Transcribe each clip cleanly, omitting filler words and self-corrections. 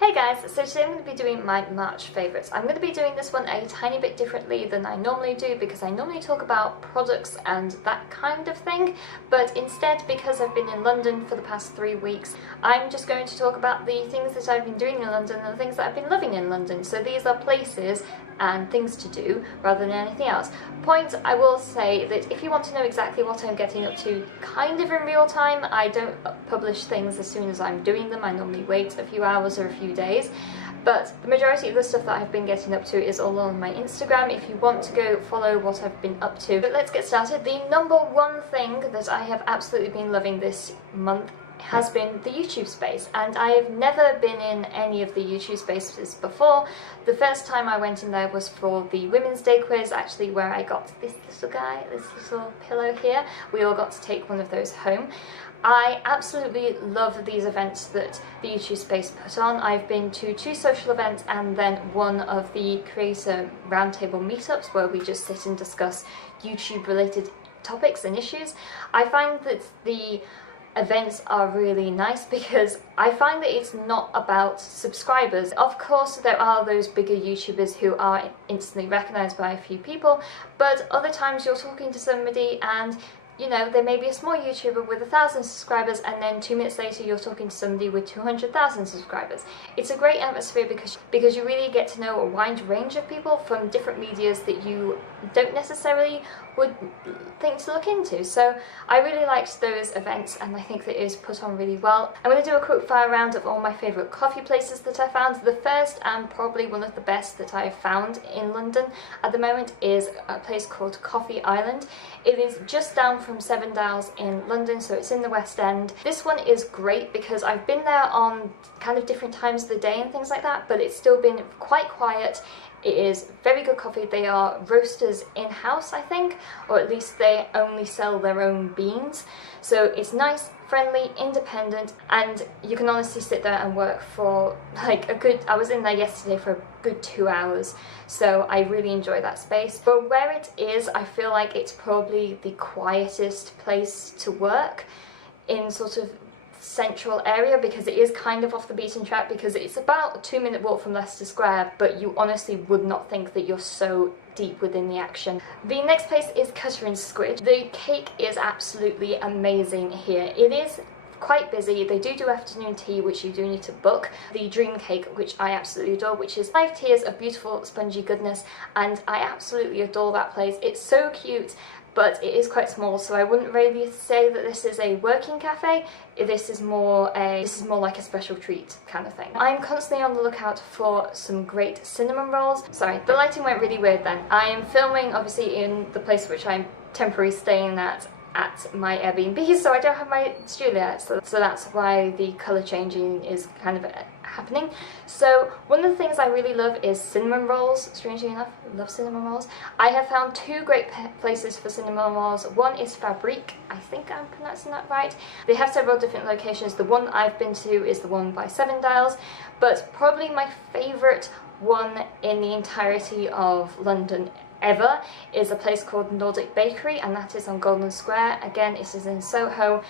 Hey guys, so today I'm going to be doing my March favourites. I'm going to be doing this one a tiny bit differently than I normally do because I normally talk about products and that kind of thing, but instead, because I've been in London for the past 3 weeks, I'm just going to talk about the things that I've been doing in London and the things that I've been loving in London. So these are places and things to do rather than anything else. Point, I will say that if you want to know exactly what I'm getting up to kind of in real time, I don't publish things as soon as I'm doing them. I normally wait a few hours or a few days. But the majority of the stuff that I've been getting up to is all on my Instagram if you want to go follow what I've been up to. But let's get started. The number one thing that I have absolutely been loving this month has been the YouTube space, and I have never been in any of the YouTube spaces before. The first time I went in there was for the Women's Day quiz, actually, where I got this little guy, this little pillow here. We all got to take one of those home. I absolutely love these events that the YouTube space put on. I've been to 2 social events and then one of the creator roundtable meetups where we just sit and discuss YouTube related topics and issues. I find that the events are really nice because I find that it's not about subscribers. Of course, there are those bigger YouTubers who are instantly recognized by a few people, but other times you're talking to somebody and you know, there may be a small YouTuber with 1,000 subscribers and then 2 minutes later you're talking to somebody with 200,000 subscribers. It's a great atmosphere because you really get to know a wide range of people from different medias that you don't necessarily would think to look into. So I really liked those events and I think that it is put on really well. I'm going to do a quick fire round of all my favourite coffee places that I found. The first and probably one of the best that I have found in London at the moment is a place called Coffee Island. It is just down from Seven Dials in London, so it's in the West End. This one is great because I've been there on kind of different times of the day and things like that, but it's still been quite quiet. It is very good coffee. They are roasters in-house, I think, or at least they only sell their own beans. So it's nice, friendly, independent, and you can honestly sit there and work for like a good, I was in there yesterday for a good 2 hours, so I really enjoy that space. But where it is, I feel like it's probably the quietest place to work in sort of central area because it is kind of off the beaten track because it's about a 2-minute walk from Leicester Square, but you honestly would not think that you're so deep within the action. The next place is Cuttering's Squid. The cake is absolutely amazing here. It is quite busy. They do afternoon tea, which you do need to book. The dream cake, which I absolutely adore, which is 5 tiers of beautiful spongy goodness, and I absolutely adore that place. It's so cute, but it is quite small, so I wouldn't really say that this is a working cafe. This is more like a special treat kind of thing. I'm constantly on the lookout for some great cinnamon rolls. Sorry, the lighting went really weird then. I am filming obviously in the place which I'm temporarily staying at my Airbnb, so I don't have my studio yet, so that's why the colour changing is kind of happening. So one of the things I really love is cinnamon rolls. Strangely enough, I love cinnamon rolls. I have found 2 great places for cinnamon rolls. One is Fabrique, I think I'm pronouncing that right. They have several different locations. The one I've been to is the one by Seven Dials, but probably my favourite one in the entirety of London ever is a place called Nordic Bakery, and that is on Golden Square. Again, it is in Soho,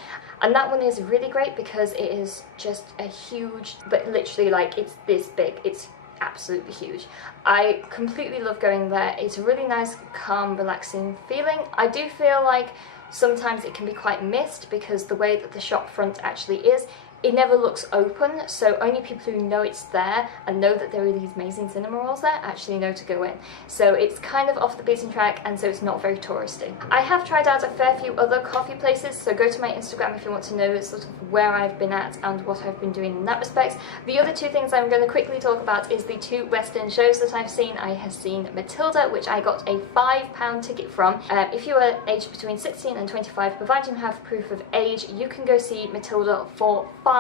and that one is really great because it is just a huge, but literally like it's this big, it's absolutely huge. I completely love going there. It's a really nice, calm, relaxing feeling. I do feel like sometimes it can be quite missed because the way that the shop front actually is, it never looks open, so only people who know it's there and know that there are these amazing cinnamon rolls there actually know to go in. So it's kind of off the beaten track, and so it's not very touristy. I have tried out a fair few other coffee places, so go to my Instagram if you want to know sort of where I've been at and what I've been doing in that respect. The other 2 things I'm going to quickly talk about is the 2 West End shows that I've seen. I have seen Matilda, which I got a £5 ticket from. If you are aged between 16 and 25, provided you have proof of age, you can go see Matilda for £5.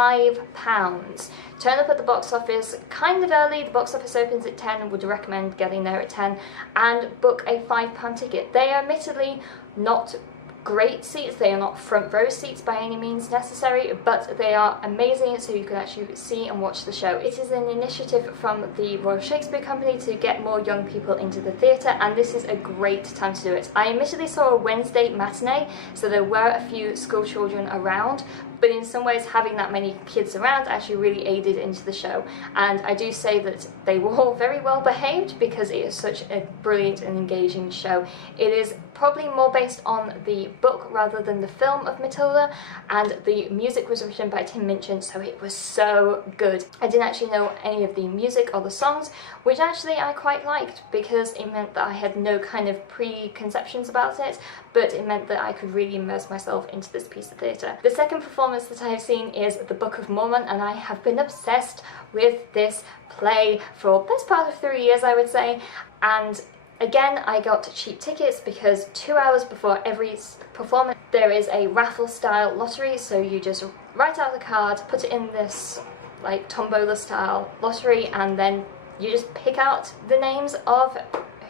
Turn up at the box office kind of early. The box office opens at 10, would recommend getting there at 10, and book a £5 ticket. They are admittedly not great seats, they are not front row seats by any means necessary, but they are amazing so you can actually see and watch the show. It is an initiative from the Royal Shakespeare Company to get more young people into the theatre, and this is a great time to do it. I admittedly saw a Wednesday matinee, so there were a few school children around, but in some ways having that many kids around actually really aided into the show, and I do say that they were all very well behaved because it is such a brilliant and engaging show. It is probably more based on the book rather than the film of Matilda, and the music was written by Tim Minchin, so it was so good. I didn't actually know any of the music or the songs, which actually I quite liked because it meant that I had no kind of preconceptions about it, but it meant that I could really immerse myself into this piece of theatre. The second performance that I have seen is The Book of Mormon, and I have been obsessed with this play for the best part of 3 years, I would say, and again, I got cheap tickets because 2 hours before every performance there is a raffle style lottery, so you just write out the card, put it in this like tombola style lottery, and then you just pick out the names of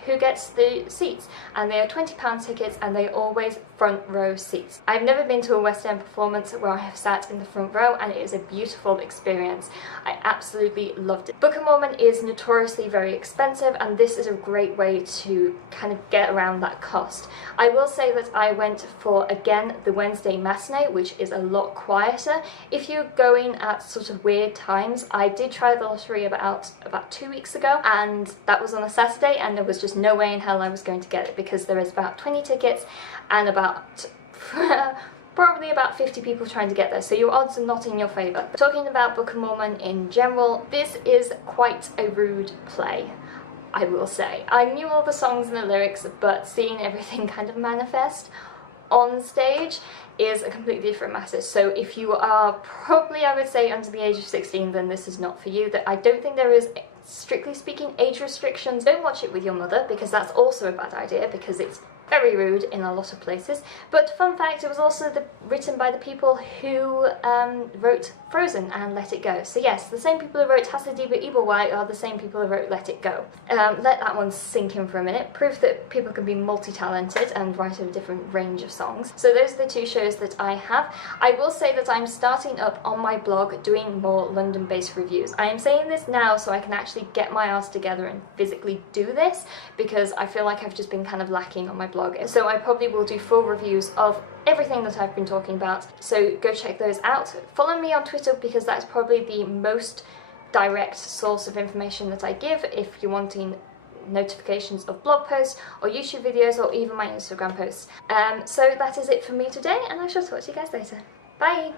who gets the seats, and they are £20 tickets, and they are always front row seats. I've never been to a West End performance where I have sat in the front row, and it is a beautiful experience. I absolutely loved it. Book of Mormon is notoriously very expensive, and this is a great way to kind of get around that cost. I will say that I went for, again, the Wednesday matinee, which is a lot quieter. If you're going at sort of weird times, I did try the lottery about 2 weeks ago, and that was on a Saturday, and there was just no way in hell I was going to get it because there is about 20 tickets and about probably about 50 people trying to get there, so your odds are not in your favour. Talking about Book of Mormon in general, this is quite a rude play, I will say. I knew all the songs and the lyrics, but seeing everything kind of manifest on stage is a completely different matter. So if you are probably, I would say, under the age of 16, then this is not for you. That I don't think there is, strictly speaking, age restrictions. Don't watch it with your mother because that's also a bad idea because it's very rude in a lot of places. But fun fact, it was also written by the people who wrote Frozen and Let It Go. So yes, the same people who wrote Hasadiba Ibawai are the same people who wrote Let It Go. Let that one sink in for a minute. Proof that people can be multi-talented and write a different range of songs. So those are the two shows that I have. I will say that I'm starting up on my blog doing more London-based reviews. I am saying this now so I can actually get my ass together and physically do this, because I feel like I've just been kind of lacking on my blog. So I probably will do full reviews of everything that I've been talking about, so go check those out. Follow me on Twitter because that's probably the most direct source of information that I give if you're wanting notifications of blog posts or YouTube videos or even my Instagram posts. So that is it for me today, and I shall talk to you guys later. Bye!